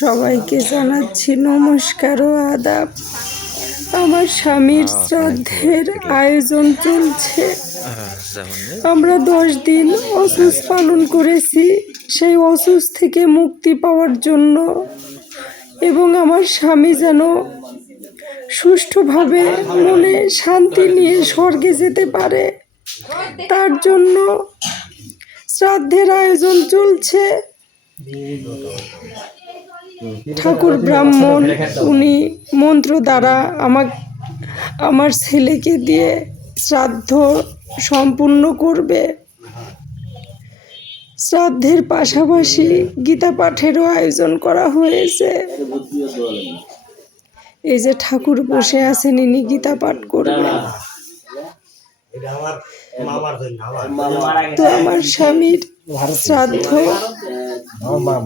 সবাইকে জানাচ্ছি নমস্কার ও আদাব। আমার স্বামীর শ্রাদ্ধের আয়োজন চলছে। আমরা দশ দিন অসুস পালন করেছি। সেই অসুস থেকে মুক্তি পাওয়ার জন্য এবং আমার স্বামী যেন সুষ্ঠুভাবে মনে শান্তি নিয়ে স্বর্গে যেতে পারে। তার জন্য শ্রাদ্ধের আয়োজন চলছে। ঠাকুর ব্রাহ্মণ উনি মন্ত্র দ্বারা আমার আমার ছেলেকে দিয়ে শ্রাদ্ধ সম্পূর্ণ করবে। শ্রাদ্ধের পাশাপাশি গীতা পাঠেরও আয়োজন করা হয়েছে। এই যে ঠাকুর বসে আছেন ইনি গীতা পাঠ করবেন। তো আমার স্বামীর শ্রাদ্ধ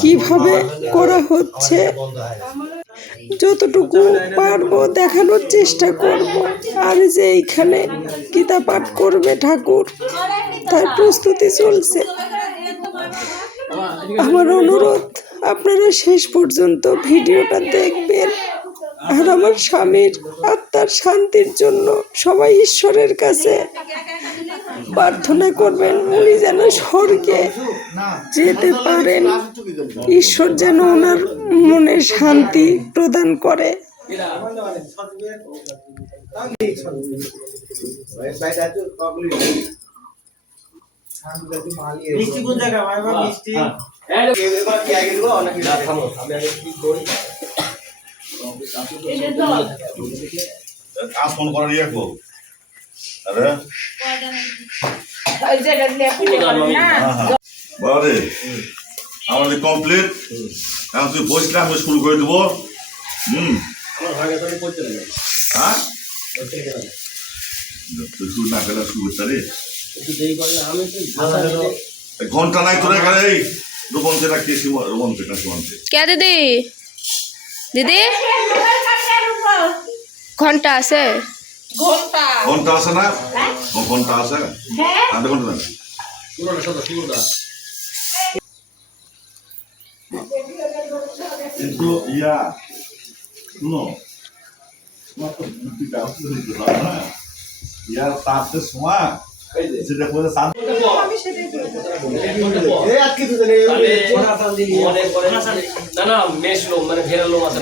কীভাবে করা হচ্ছে? যতটুকু পারব দেখানোর চেষ্টা করব। আর যে এইখানে গীতা পাঠ করবে ঠাকুর, তার প্রস্তুতি চলছে। আমার অনুরোধ, আপনারা শেষ পর্যন্ত ভিডিওটা দেখবেন। আর আমার স্বামীর আত্মার শান্তির জন্য সবাই ঈশ্বরের কাছে প্রার্থনা করবেন উনি যেন স্বর্গে যেতে পারেন। ঈশ্বর যেন ওনার মনে শান্তি প্রদান করে। মিষ্টি কোন জায়গা ভাই ভাই মিষ্টি। কাজ ফোন করার ইয়ে বাবারে আমাদের কমপ্লিট এখন তুই বসলে আমি শুরু করে দেবো। হুম। হ্যাঁ? তুই শুরু না করে শুরু করতে রে ঘণ্টা নাই তোর এখানে এই রোপণ কেটা কে সীমা- সীমান্তে কে দিদি? দিদি? ঘণ্টা আছে। ঘণ্টা। আছে না? ও ঘণ্টা আছে? আধা ঘণ্টা না। কিন্তু ইয়া শুনো তোমার তো বুদ্ধিটা আসলে দিতে পারো না। ইয়ার সময় যেটা করে না না মেশ মানে ভেড়া আছে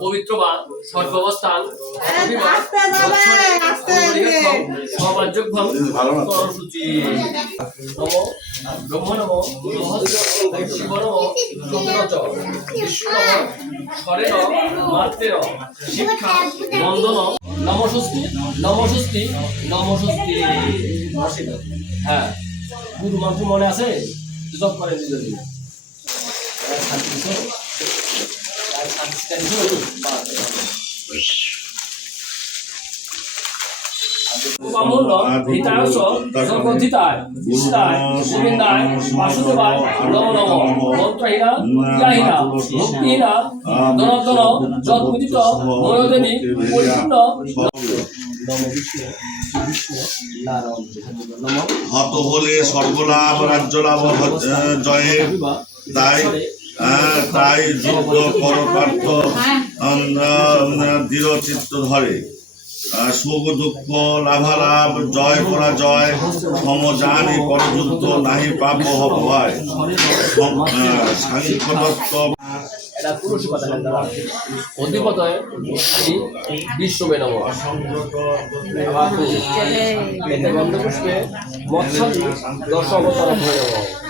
পবিত্র বা সর্বাবস্থান নম ব্রহ্ম নম শিব নম চন্দ্রচ বিষ্ণু নম হরে নম মাত্রে নম শিক্ষা বন্দন নমস্তি নমস্তি নমস্তি হ্যাঁ গুরু মন্ত্র মনে আছে? জপ করেন নিজের শান্তি স্বরূপ। আর শান্তি স্বরূপ। বাস। অমূল্য হিতাংশ জগদ্ধিতায় বিষ্ণায় গোবিন্দায় বাসুদেবায় নম নম মন্ত্রহীনা ক্রিয়াহীনা ভক্তিহীনা দনদন যৎমুদিত ময়োদেবী পরিপূর্ণ নম বিষ্ণু বিষ্ণু নারায়ণ নম হত বলে স্বর্গলাভ রাজ্য লাভ হ- জয়ে তাই হ্যাঁ, তাই যুদ্ধ কর পার্থ উম, উম, দৃঢ় চিত্ত ধরে। সুখ দুঃখ লাভালাভ জয় করা জয় সম জানি পরযুদ্ধ নাহি পাপ ভয় নেন দাদা অধিপতয় বিশ্বমে নম দশ অবতার হয়ে নম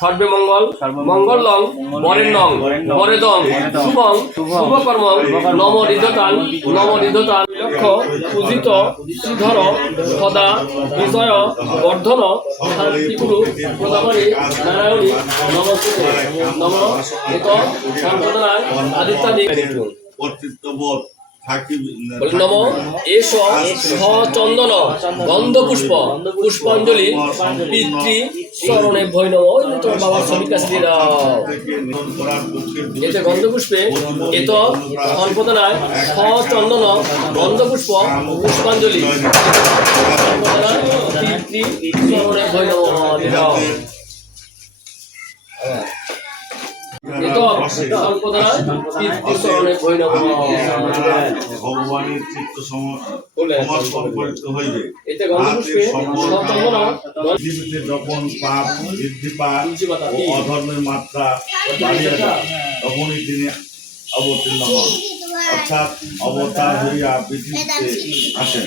সর্বে মঙ্গল মঙ্গল লং বরের নং বরে দং শুভং শুভকর্ম নম ঋদ্ধতান নম ঋদ্ধতান লক্ষ্য পূজিত শ্রীধর সদা বিজয় বর্ধন শান্তিগুরু প্রদামণি নারায়ণী নমস্তে নম এক সম্প্রদায় আদিত্যাদি। কর্তৃত্ববোধ। নম এস, সচন্দন গন্ধ পুষ্প পুষ্পাঞ্জলি, পিতৃ চরণে ভৈ নম তোমার বাবার ছবির কাছে দিয়ে দাও। এতে গন্ধ পুষ্পে সচন্দন গন্ধ পুষ্প পুষ্পাঞ্জলি, পিতৃ নম দিয়ে দাও। ভগবানের চিত্ত হইবে পৃথিবীতে যখন পাপ বৃদ্ধি পায় ও অধর্মের মাত্রা বাড়িয়া যায় তখনই তিনি অবতীর্ণ হন। অর্থাৎ অবতার হইয়া পৃথিবীতে আসেন।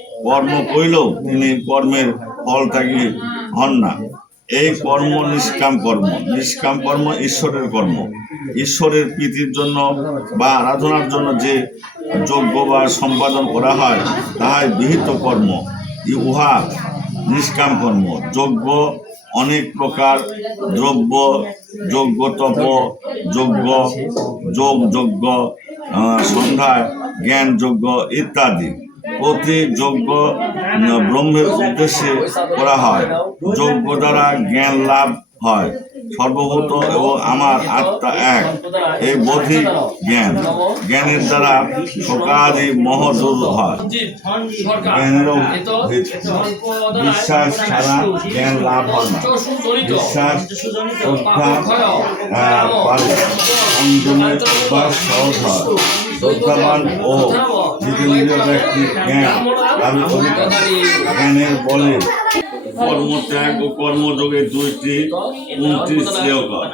কর্ম করিলেও তিনি কর্মের ফল ত্যাগী হন না। এই কর্ম নিষ্কাম কর্ম নিষ্কাম কর্ম ঈশ্বরের কর্ম। ঈশ্বরের প্রীতির জন্য বা আরাধনার জন্য যে যজ্ঞ বা সম্পাদন করা হয় তাহাই বিহিত কর্ম। উহা নিষ্কাম কর্ম। যজ্ঞ অনেক প্রকার দ্রব্য যজ্ঞ তপ যজ্ঞ যোগ যজ্ঞ সন্ধ্যায় জ্ঞান যজ্ঞ ইত্যাদি। যজ্ঞ উম, ব্রহ্মের উদ্দেশ্যে করা হয়। যোগ্য দ্বারা জ্ঞান লাভ হয়। সর্বভূত এবং আমার আত্মা এক। এই বোধি জ্ঞান। জ্ঞানের দ্বারা শোকাদি মহযোগ হয়। বিশ্বাস ছাড়া জ্ঞান লাভ হয় না। বিশ্বাস শ্রদ্ধা পারে অভ্যাস সহজ হয়। শ্রদ্ধাবান ও জিতেন্দ্রীয় ব্যক্তি জ্ঞান লাভের অধিকার জ্ঞানের বলে কর্মত্যাগ ও কর্মযোগের দুইটি উনত্রিশ শ্রেয়কর।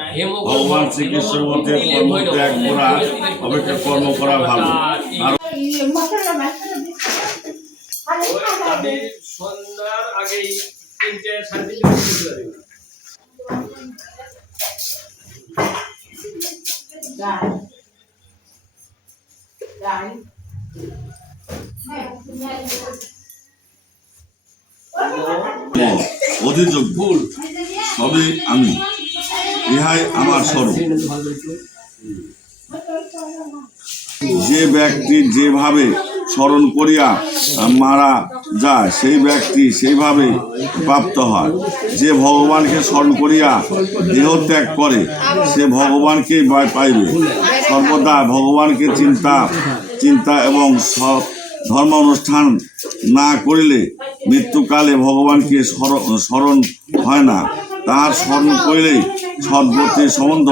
ভগবান শ্রীকৃষ্ণের মধ্যে কর্মত্যাগ করা, অপেক্ষা কর্ম করা ভালো। আর তিনটে সবই আমি, ইহাই আমার স্বরূপ। যে ব্যক্তি যেভাবে স্মরণ করিয়া মারা যায়, সেই ব্যক্তি সেইভাবে প্রাপ্ত হয়। যে ভগবানকে স্মরণ করিয়া দেহ ত্যাগ করে, সে ভগবানকেই পাইবে। সর্বদা ভগবানকে চিন্তা চিন্তা এবং স- ধর্ম অনুষ্ঠান না করিলে মৃত্যুকালে ভগবানকে স্মর- স্মরণ হয় না। তাহার স্মরণ করিলেই সদ্গতির সম্বন্ধ,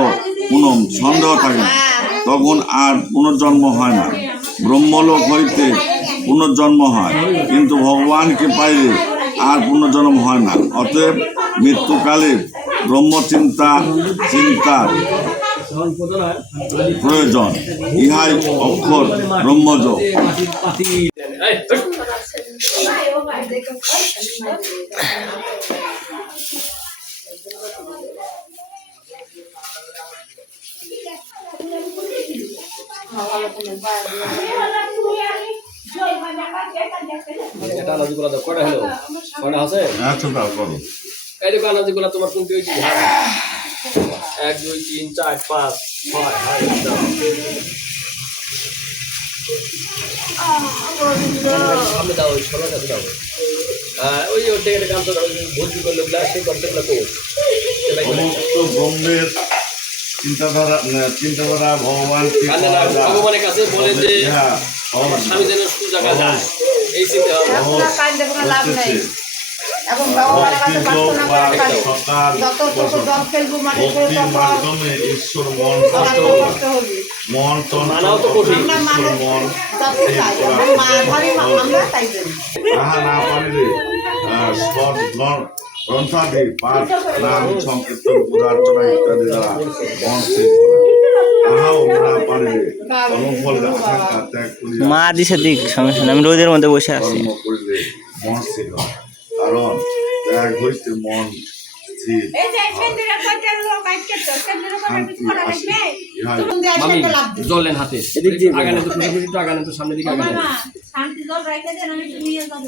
কোনো সন্দেহ থাকে না। তখন আর পুনর্জন্ম হয় না। ব্রহ্মলোক হইতে পুনর্জন্ম হয়, কিন্তু ভগবানকে পাইলে আর পুনর্জন্ম হয় না। অতএব মৃত্যুকালে ব্রহ্মচিন্তা, চিন্তার প্রয়োজন। ইহাই অক্ষর। এটা দাও কটা হলো? কটা আছে আচ্ছা দাও করো। এই দেখো আনাজি গুলা তোমার কোনটি হয়েছে? এক দুই তিন চার পাঁচ ছয় হয় দাও। ওই ষোলো কাছে দাও ওই যে ওর থেকে একটা গান তো ভর্তি করল সেই কনসেপ্টগুলো কো সেলাই করে। সমস্ত ব্রহ্মের চিন্তাধারা চিন্তাধারা ভগবানকে কান্দে না, পাওয়া যায়। ভগবানের কাছে বলে যে হ্যাঁ, স্বামী যেন সুজাগা যায় এই চিন্তা। সহজ করতেছে। এবং ভগবানের কাছে প্রার্থনা করে থাকি যত জল ফেলব মন মন মন তাহা না পারিলে গ্রন্থাদি পাঠ নাম সংকীর্তন পূজার্চনা ইত্যাদি দ্বারা মন স্থির মা দিছে দিক সমস্যা নেই আমি রোদের মধ্যে বসে আছি। মন স্থির হয়। কারণ ত্যাগ হইতে মন জলেন হাতে আগানে তো খুশি খুশি তো আগানে তো সামনের দিকে আগানে শান্তি জল রেখে দেন আমি নিয়ে যাব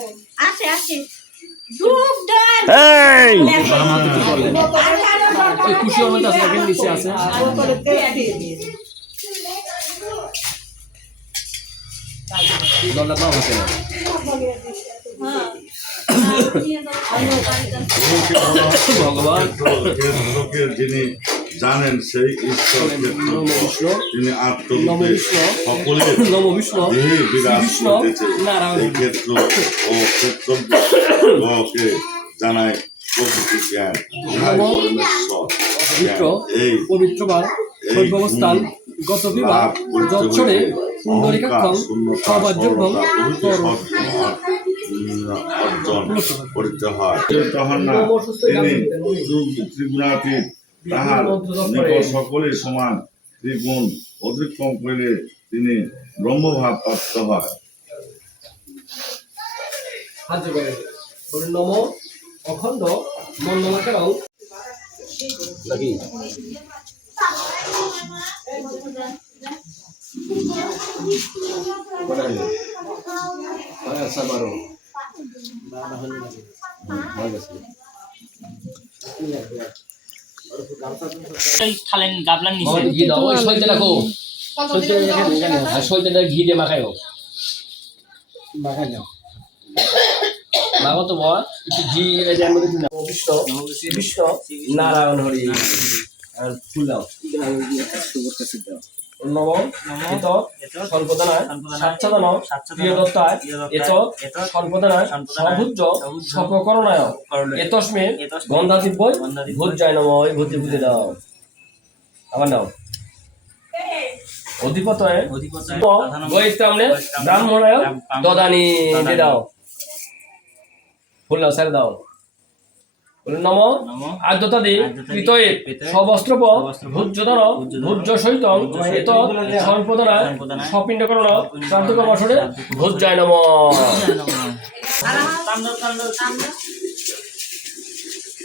আসে আসে ডুব ডাল এই ওই খুশি হবে তো আছে নিচে আছে জলটা দাও হাতে না ভগবান লোকের যিনি জানেন সেই ঈশ্বর তিনি আত্মরূপে সকলের দেহে বিরাজ করতেছে এই ক্ষেত্র ও ক্ষেত্রকে জানায় প্রকৃতি জ্ঞান ইহাই পবিত্র। এই পবিত্রবার গত বিবাহ যৎসরে অর্জন করিতে হয়। তখন না তিনি ত্রিগুণাতীত তাহার নিকট সকলেই সমান ত্রিগুণ অতিক্রম করিলে তিনি ব্রহ্মভাব প্রাপ্ত হয়। নম অখণ্ড মন্ডলাকারং নাকি ঘি দাও। ওই সইতে রাখো। সইতে ঘি দিয়ে মাখাই দাও মাখো তো বল ঘি আমি নারায়ণ হরি। আর ফুল দাও। সভুজ্য এতস্মে ভূতি ভূতি দাও। আবার নাও। অধিপতয়ে বৈষ্ণবে ব্রাহ্মণায় দদানি দিয়ে দাও। ফুল দাও স্যার দাও। বলে নম। আদ্যতাদি কৃতয়ে সবস্ত্রপ ভুজ্যধন ভুজ্য সহিত এত সম্পদনায় সপিণ্ডকরণ শ্রাদ্ধক বসরে ভুজ্জায় নম।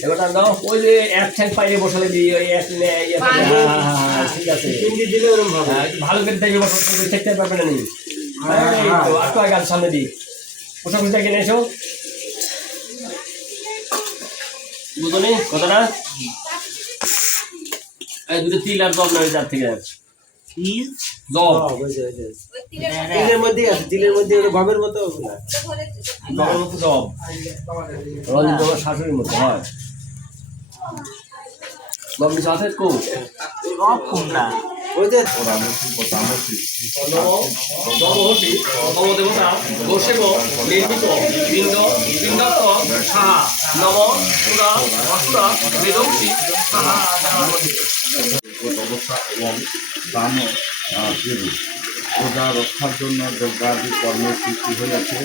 এবার টান দাও। ওই যে এক ঠ্যাং পাইলে বসালে দিই ওই এক। হ্যাঁ, হ্যাঁ, হ্যাঁ, ঠিক আছে। ভালো করে বসো দেখতে পারবে না নি। আর তো আগে সামনে দিই। পোশাক পোশাক কিনে এসো। বুঝলি কথাটা? এই দুটো তিল আর জব নয় যার থেকে জব। তিলের মধ্যে আছে তিলের মধ্যে গমের মতো না। মতো জব। রঞ্জিত শাশুড়ির মতো হয়। জব নিচে আছে কো? ওই যে দান প্রজা রক্ষার জন্য যজ্ঞাদি কর্মের সৃষ্টি হয়েছে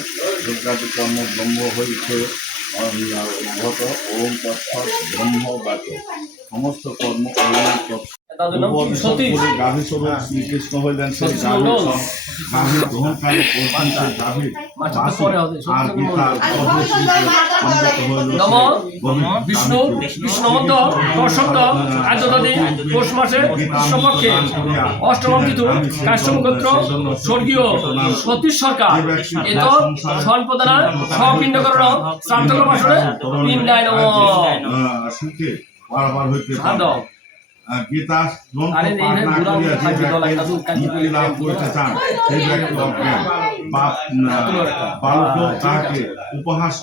যজ্ঞাদি কর্ম ব্রহ্ম হয়েছে তৎসৎ ব্রহ্মবাচ সমস্ত কর্ম গোবিন্দ বিষ্ণু কৃষ্ণমন্ত বসন্ত আদ্যদাদি পৌষ মাসে স্বর্গীয় সতীশ সরকার। এত সর্বদানা সপিণ্ডকরণ সার্থক পিণ্ডায় নম। বারবার হইতে সাধ পারে। আহ, গীতা গ্রন্থ পাঠ না করিয়া যে ব্যক্তি লাগে, মুক্তি লাভ করি। করিতে চান সেই ব্যক্তি অজ্ঞান বালক তাহাকে উপহাস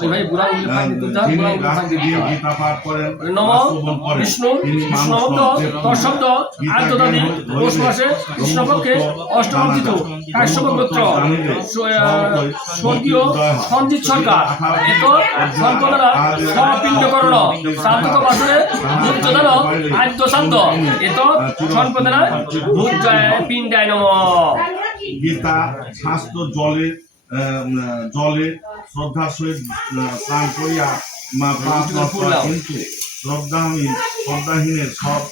পাইনি তুলতে যিনি বুড়া উল্লেখ রাত্রি দিয়ে গীতা পাঠ করেন নম বাস্তবন করেন, তিনি মানুষ শব্দ নন, যে তৎশব্দ গীতা গোত্র স্বর্গীয় সঞ্জিত সরকার। এত বাসরে ভূতদান আদ্য শান্ত এত সম্পদনা ভূত পিণ্ডায় নম। গীতা জলে জলে শ্রদ্ধার সহিত স্নান করিয়া মা কিন্তু শ্রদ্ধাহীন শ্রদ্ধাহীনের সব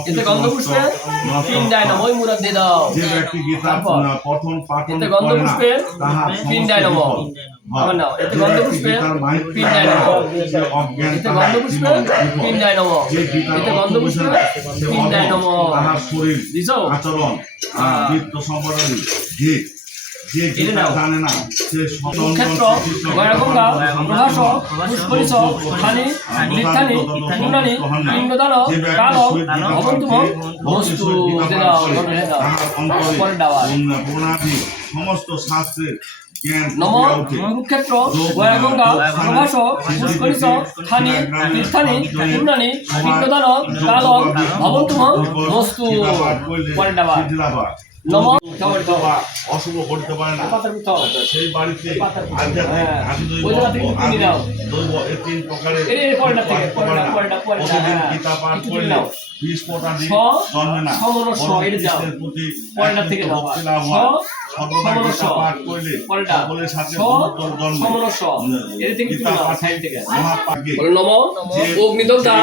এতে কিছু গন্ধপুষ্পে নষ্ট- নষ্ট পিণ্ডায় নম হয়। ওই মুরাদ দিয়ে দাও যে ব্যক্তি গীতা? আহ, পঠন এতে করে না গন্ধপুষ্পে তাহার পিণ্ডায় নম। সমস্ত বিফল হয়। আমার নাও, এতে এতে এতে তাহার শরীর আচরণ হ্যাঁ। বৃত্ত সম্পদাদি যে যে এটা গীতা নাও। জানে না সে ক্ষেত্র গয়াগঙ্গা প্রভাস পুষ্করিষ খানি লিখানি পুনানি পিণ্ডদান কাল অবন্তুম বস্তু দেদাও পরের সমস্ত শাস্ত্রের নম ফুটিয়া গয়াগঙ্গা প্রভাস পুষ্করিষ খানি তীর্থানি পুনানি পিণ্ডদান কাল অবন্তুম বস্তু নম বা অশুভ করতে পারে না সেই বাড়িতে আধ্যাত্মিক হ্যাঁ। তিন প্রকারের প্রতিদিন হ্যাঁ। গীতা পাঠ করলে অগ্নিদগ্ধা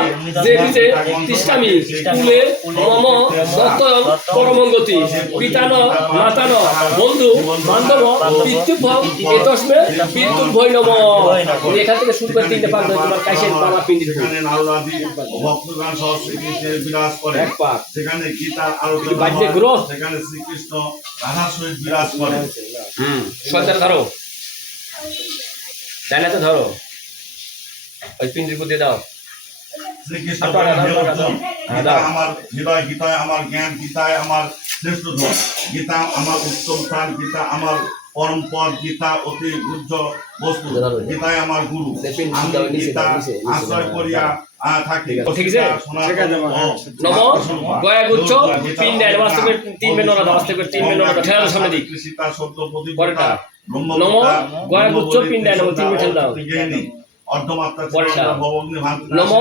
যে দিতে তিষ্টামি কুলে মম দত্তয়ন পরমঙ্গতি পিতান মাতান বন্ধু বান্ধব পিতৃভ এতস্মে পিতৃ ভৈ নম এখান থেকে শুরু করে তিনটে তোমার কাশের বাবা পিন্ডি সহ বিরাজ করে। সেখানে গীতার আলোচনা। সেখানে শ্রীকৃষ্ণ রাধার সহিত বিরাজ করে। হুম ধরো। ডাইনাতে ধরো। ওই পিন্ডির মধ্যে দাও। শ্রীকৃষ্ণ। গীতা। আমার হৃদয় গীতায় আমার জ্ঞান গীতায় আমার শ্রেষ্ঠ ধন। গীতা আমার উত্তম স্থান গীতা আমার পরম পদ গীতা অতি গুজ্জ বস্তু। গীতায় আমার গুরু। আমি গীতা আশ্রয় করিয়া নম ভক্তসম্ভব। গয়া গুচ্ছ গীতা তিন দেয় বাস্তব করে তিন মেন ওরা বাস্তব করে তিন মেন ওরা ঠেলা দাও সামনে দিক। সীতা সত্য প্রতিপদা, পরেরটা। ব্রহ্মবিদ্যা, নম গয়া পিণ্ডায় নম তিন মিঠেল দাও। জ্ঞানী, অর্ধমাত্রা পরেরটা। চিত্ততা, ভবগ্নি, ভান্তি, নম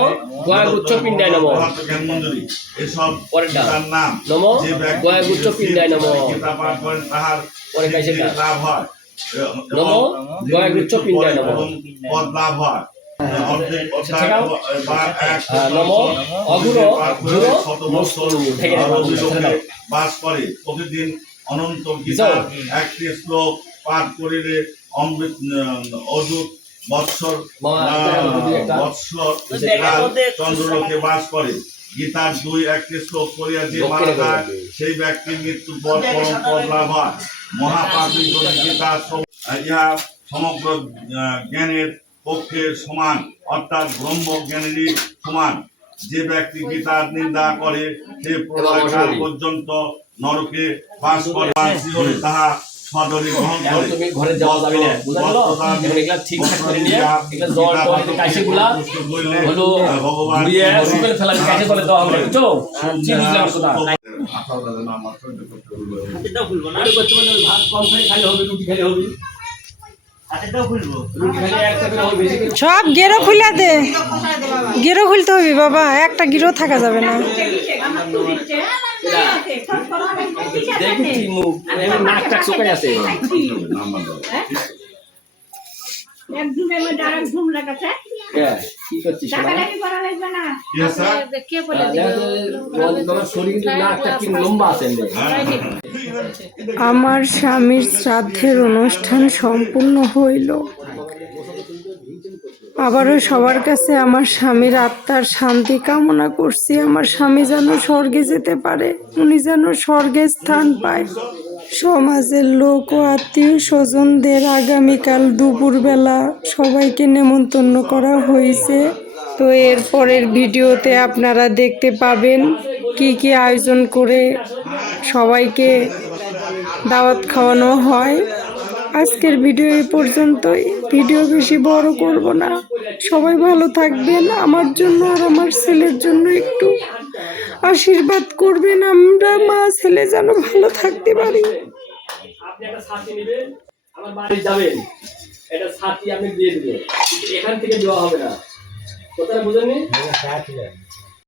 গয়া গুচ্ছ পিণ্ডায় নম অর্ধমাত্রা জ্ঞানমঞ্জরি, এসব পরেরটা। গীতার নাম। নম যে ব্যক্তি গয়া গুচ্ছ পিণ্ডায় নম গীতা পাঠ করেন তাহার পরে কাইসে লাভ হয়। নম গয়া গুচ্ছ পিণ্ডায় নম পদ লাভ হয়। বাস করে প্রতিদিন অনন্ত গীতার একটি শ্লোক পাঠ করিলে অমৃত অযুত বৎসর মামা, আহ, দেখার মধ্যে দুই একটা। বৎসর দেখার কাল মধ্যে একটু চন্দ্রলোকে বাস করে গীতার দুই একটি শ্লোক করিয়া যে মারা যায় সেই ব্যক্তির মৃত্যুর পর পরম পদ লাভ হয় মহাপাপী গীতা ইহা সমগ্র জ্ঞানের পক্ষে সমান অর্থাৎ ব্রহ্ম জ্ঞানেরই সমান। যে ব্যক্তি গীতার নিন্দা করে সে প্রলয়কাল পর্যন্ত নরকে বাস করে তাহা সদরে গ্রহণ করে। তুমি ঘরে যাওয়া যাবে না। বুঝা গেল এগুলা ঠিকঠাক করে নিয়ে এগুলা জল টল দিয়ে কাশি গুলা হলো ঘুরিয়ে শুকালে কাশি বলে দেওয়া হবে বুঝছ? কি বুঝলাম কথা। হাতেরটাও খুলবো না ওটা করতে পারলে ভাত কম খাই খালি হবে রুটি খালি হবে। সব গেরো খুলে দে। গেরো খুলতে হবে বাবা একটা গিরো থাকা যাবে না। আমার তো দিচ্ছে দেখি মুখ শুকাই আছে। একজনের মধ্যে আর একজন লাগাচ্ছে কি? করছিস টাকা লাগি করা লাগবে না। Yes, sir. আহ, দেখো তো, তোমার শরীর নাকটা কি লম্বা আছে আমার স্বামীর শ্রাদ্ধের অনুষ্ঠান সম্পূর্ণ হইল। আবারও সবার কাছে আমার স্বামীর আত্মার শান্তি কামনা করছি। আমার স্বামী যেন স্বর্গে যেতে পারে, উনি যেন স্বর্গে স্থান পায়। সমাজের লোক ও আত্মীয় স্বজনদের আগামীকাল দুপুরবেলা সবাইকে নেমন্তন্ন করা হয়েছে। তো এর পরের ভিডিওতে আপনারা দেখতে পাবেন কি কি আয়োজন করে সবাইকে দাওয়াত খাওয়ানো হয়। আজকের ভিডিও এ পর্যন্তই। ভিডিও বেশি বড় করব না। সবাই ভালো থাকবেন। আমার জন্য আর আমার ছেলের জন্য একটু আশীর্বাদ করবেন আমরা। মা ছেলে যেন ভালো থাকতে পারি। আপনি একটা ছাতি নেবেন আমার বাড়ি যাবেন। একটা ছাতি আপনি দিয়ে দেবেন এখান থেকে দেওয়া হবে না। কথাটা বুঝেননি?